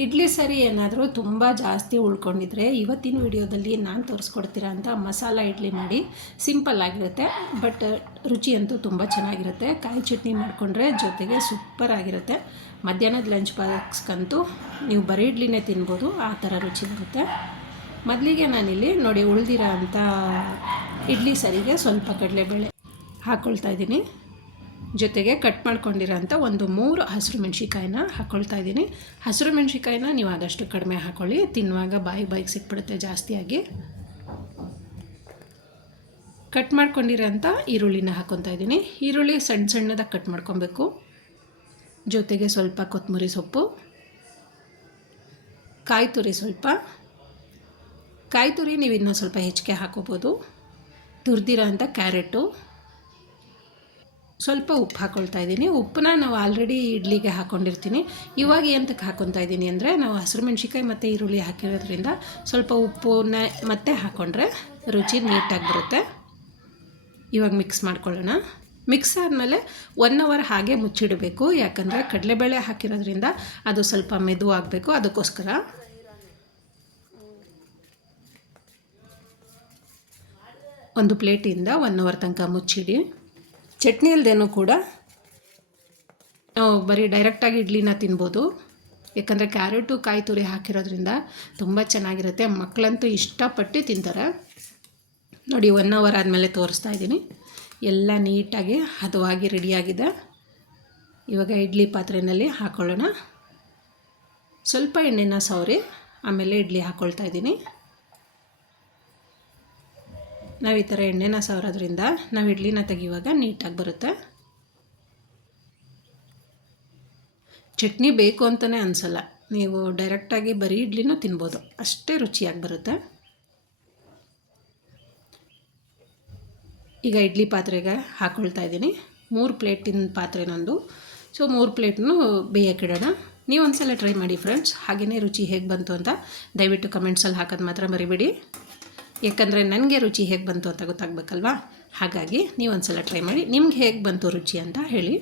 ಇಡ್ಲಿ ಸರಿ ಏನಾದರೂ ತುಂಬ ಜಾಸ್ತಿ ಉಳ್ಕೊಂಡಿದ್ರೆ ಇವತ್ತಿನ ವಿಡಿಯೋದಲ್ಲಿ ನಾನು ತೋರಿಸ್ಕೊಡ್ತೀರಾ ಅಂತ ಮಸಾಲ ಇಡ್ಲಿ ಮಾಡಿ ಸಿಂಪಲ್ ಆಗಿರುತ್ತೆ, ಬಟ್ ರುಚಿ ಅಂತೂ ತುಂಬ ಚೆನ್ನಾಗಿರುತ್ತೆ. ಕಾಯಿ ಚಟ್ನಿ ಮಾಡಿಕೊಂಡ್ರೆ ಜೊತೆಗೆ ಸೂಪರ್ ಆಗಿರುತ್ತೆ. ಮಧ್ಯಾಹ್ನದ ಲಂಚ್ ಬಾಕ್ಸ್ಗಂತೂ ನೀವು ಬರೀ ಇಡ್ಲಿನೇ ತಿನ್ಬೋದು, ಆ ಥರ ರುಚಿ ಬರುತ್ತೆ. ಮೊದಲಿಗೆ ನಾನಿಲ್ಲಿ ನೋಡಿ ಉಳಿದಿರೋ ಅಂಥ ಇಡ್ಲಿ ಸರಿಗೆ ಸ್ವಲ್ಪ ಕಡಲೆಬೇಳೆ ಹಾಕ್ಕೊಳ್ತಾ ಇದ್ದೀನಿ. ಜೊತೆಗೆ ಕಟ್ ಮಾಡ್ಕೊಂಡಿರೋಂಥ ಒಂದು 3 ಹಸಿರು ಮೆಣಸಿಕಾಯಿನ ಹಾಕ್ಕೊಳ್ತಾ ಇದ್ದೀನಿ. ಹಸಿರು ಮೆಣಸಿಕಾಯಿನ ನೀವು ಆದಷ್ಟು ಕಡಿಮೆ ಹಾಕ್ಕೊಳ್ಳಿ, ತಿನ್ನುವಾಗ ಬಾಯಿಗೆ ಸಿಕ್ಬಿಡುತ್ತೆ ಜಾಸ್ತಿಯಾಗಿ. ಕಟ್ ಮಾಡ್ಕೊಂಡಿರೋಂಥ ಈರುಳ್ಳಿನ ಹಾಕ್ಕೊತಾ ಇದ್ದೀನಿ. ಈರುಳ್ಳಿ ಸಣ್ಣದಾಗಿ ಕಟ್ ಮಾಡ್ಕೊಬೇಕು. ಜೊತೆಗೆ ಸ್ವಲ್ಪ ಕೊತ್ತಂಬರಿ ಸೊಪ್ಪು, ಕಾಯಿ ತುರಿ ಸ್ವಲ್ಪ. ಕಾಯಿ ತುರಿ ನೀವು ಇನ್ನೂ ಸ್ವಲ್ಪ ಹೆಚ್ಚಿಗೆ ಹಾಕೋಬೋದು. ತುರಿದಿರೋ ಅಂಥ ಕ್ಯಾರೆಟು, ಸ್ವಲ್ಪ ಉಪ್ಪು ಹಾಕ್ಕೊಳ್ತಾ ಇದ್ದೀನಿ. ಉಪ್ಪನ್ನ ನಾವು ಆಲ್ರೆಡಿ ಇಡ್ಲಿಗೆ ಹಾಕ್ಕೊಂಡಿರ್ತೀನಿ. ಇವಾಗ ಎಂತಕ್ಕೆ ಹಾಕ್ಕೊತಾ ಇದ್ದೀನಿ ಅಂದರೆ, ನಾವು ಹಸಿರು ಮೆಣಸಿಕಾಯಿ ಮತ್ತು ಈರುಳ್ಳಿ ಹಾಕಿರೋದ್ರಿಂದ ಸ್ವಲ್ಪ ಉಪ್ಪನ್ನ ಮತ್ತೆ ಹಾಕ್ಕೊಂಡ್ರೆ ರುಚಿ ನೀಟಾಗಿ ಬರುತ್ತೆ. ಇವಾಗ ಮಿಕ್ಸ್ ಮಾಡ್ಕೊಳ್ಳೋಣ. ಮಿಕ್ಸ್ ಆದಮೇಲೆ 1 ಅವರ್ ಹಾಗೆ ಮುಚ್ಚಿಡಬೇಕು, ಯಾಕಂದರೆ ಕಡಲೆಬೇಳೆ ಹಾಕಿರೋದ್ರಿಂದ ಅದು ಸ್ವಲ್ಪ ಮೆದು ಆಗಬೇಕು, ಅದಕ್ಕೋಸ್ಕರ. ಒಂದು ಪ್ಲೇಟಿಂದ 1 ಅವರ್ ತನಕ ಮುಚ್ಚಿಡಿ. ಚಟ್ನಿ ಇಲ್ಲದೇನೂ ಕೂಡ ನಾವು ಬರೀ ಡೈರೆಕ್ಟಾಗಿ ಇಡ್ಲಿನ ತಿನ್ಬೋದು, ಯಾಕಂದರೆ ಕ್ಯಾರೆಟು ಕಾಯಿ ತುರಿ ಹಾಕಿರೋದ್ರಿಂದ ತುಂಬ ಚೆನ್ನಾಗಿರುತ್ತೆ. ಮಕ್ಕಳಂತೂ ಇಷ್ಟಪಟ್ಟು ತಿಂತಾರೆ. ನೋಡಿ 1 ಅವರ್ ಆದಮೇಲೆ ತೋರಿಸ್ತಾ ಇದ್ದೀನಿ. ಎಲ್ಲ ನೀಟಾಗಿ ಹದವಾಗಿ ರೆಡಿಯಾಗಿದೆ. ಇವಾಗ ಇಡ್ಲಿ ಪಾತ್ರೆಯಲ್ಲಿ ಹಾಕ್ಕೊಳ್ಳೋಣ. ಸ್ವಲ್ಪ ಎಣ್ಣೆನ ಸವರಿ ಆಮೇಲೆ ಇಡ್ಲಿ ಹಾಕ್ಕೊಳ್ತಾ ಇದ್ದೀನಿ. ನಾವು ಈ ಥರ ಎಣ್ಣೆನ ಸವರೋದ್ರಿಂದ ನಾವು ಇಡ್ಲಿನ ತೆಗಿಯುವಾಗ ನೀಟಾಗಿ ಬರುತ್ತೆ. ಚಟ್ನಿ ಬೇಕು ಅಂತಲೇ ಅನಿಸಲ್ಲ, ನೀವು ಡೈರೆಕ್ಟಾಗಿ ಬರೀ ಇಡ್ಲಿನೂ ತಿನ್ಬೋದು, ಅಷ್ಟೇ ರುಚಿಯಾಗಿ ಬರುತ್ತೆ. ಈಗ ಇಡ್ಲಿ ಪಾತ್ರೆಗೆ ಹಾಕ್ಕೊಳ್ತಾ ಇದ್ದೀನಿ. 3 ಪ್ಲೇಟಿನ ಪಾತ್ರೆ ನಂದು, ಸೊ 3 ಪ್ಲೇಟನ್ನು ಬೇಯಕ್ಕಿಡೋಣ. ನೀವು ಒಂದು ಸಲ ಟ್ರೈ ಮಾಡಿ ಫ್ರೆಂಡ್ಸ್. ಹಾಗೆಯೇ ರುಚಿ ಹೇಗೆ ಬಂತು ಅಂತ ದಯವಿಟ್ಟು ಕಮೆಂಟ್ಸಲ್ಲಿ ಹಾಕೋದು ಮಾತ್ರ ಮರಿಬೇಡಿ, ಯಾಕಂದರೆ ನನಗೆ ರುಚಿ ಹೇಗೆ ಬಂತು ಅಂತ ಗೊತ್ತಾಗಬೇಕಲ್ವಾ. ಹಾಗಾಗಿ ನೀವು ಒಂದು ಸಲ ಟ್ರೈ ಮಾಡಿ, ನಿಮ್ಗೆ ಹೇಗೆ ಬಂತು ರುಚಿ ಅಂತ ಹೇಳಿ.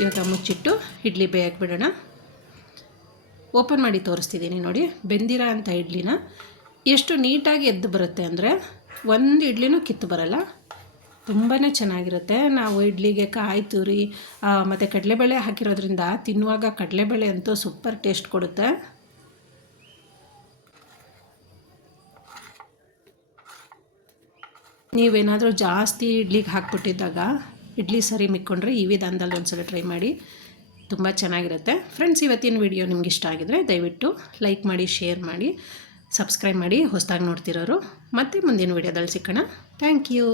ಇವಾಗ ಮುಚ್ಚಿಟ್ಟು ಇಡ್ಲಿ ಬೇಯಕ್ಕೆ ಬಿಡೋಣ. ಓಪನ್ ಮಾಡಿ ತೋರಿಸ್ತಿದ್ದೀನಿ ನೋಡಿ. ಬೆಂದಿರೋ ಅಂಥ ಇಡ್ಲಿನ ಎಷ್ಟು ನೀಟಾಗಿ ಎದ್ದು ಬರುತ್ತೆ ಅಂದರೆ ಒಂದು ಇಡ್ಲಿನೂ ಕಿತ್ತು ಬರಲ್ಲ, ತುಂಬಾ ಚೆನ್ನಾಗಿರುತ್ತೆ. ನಾವು ಇಡ್ಲಿಗೆ ಕಾಯಿ ತುರಿ ಮತ್ತು ಕಡಲೆಬೇಳೆ ಹಾಕಿರೋದ್ರಿಂದ ತಿನ್ನುವಾಗ ಕಡಲೆಬೇಳೆ ಅಂತೂ ಸೂಪರ್ ಟೇಸ್ಟ್ ಕೊಡುತ್ತೆ. ನೀವೇನಾದರೂ ಜಾಸ್ತಿ ಇಡ್ಲಿಗೆ ಹಾಕ್ಬಿಟ್ಟಿದ್ದಾಗ ಇಡ್ಲಿ ಸರಿ ಮಿಕ್ಕೊಂಡ್ರೆ ಈ ವಿಧಾನದಲ್ಲಿ ಒಂದ್ಸಲ ಟ್ರೈ ಮಾಡಿ, ತುಂಬ ಚೆನ್ನಾಗಿರುತ್ತೆ. ಫ್ರೆಂಡ್ಸ್, ಇವತ್ತಿನ ವಿಡಿಯೋ ನಿಮ್ಗೆ ಇಷ್ಟ ಆಗಿದರೆ ದಯವಿಟ್ಟು ಲೈಕ್ ಮಾಡಿ, ಶೇರ್ ಮಾಡಿ, ಸಬ್ಸ್ಕ್ರೈಬ್ ಮಾಡಿ ಹೊಸದಾಗಿ ನೋಡ್ತಿರೋರು. ಮತ್ತೆ ಮುಂದಿನ ವಿಡಿಯೋದಲ್ಲಿ ಸಿಕ್ಕೋಣ. Thank you.